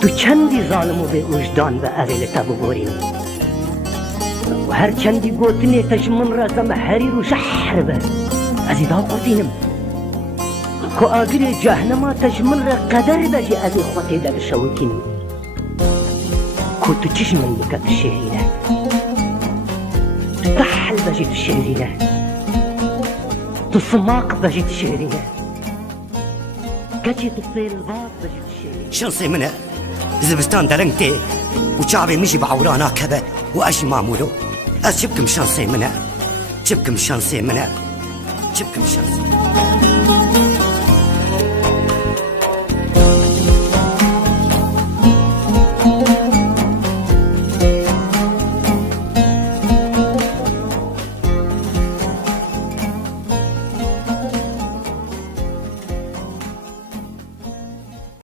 تو چندی ظالم و به وجدان به اویل تبو بورین و هر چندی گوتنی تجمن را زمحری رو شحر به ازی دا قوتینم که آگر جهنما تجمن را قدر بجی ازی خواتی در شوکین که تو چشمن بکت شهرینه تو تحل بجی شهرینه تو سماق بجی شهرینه كاتشي تصير الباط بجيب الشيء شنصي منه زبستان دلنتي وشعبي مشي بعورانا كبه واش معمولو أشبكم شنصي منه شبكم شنصي منه شبكم شنصي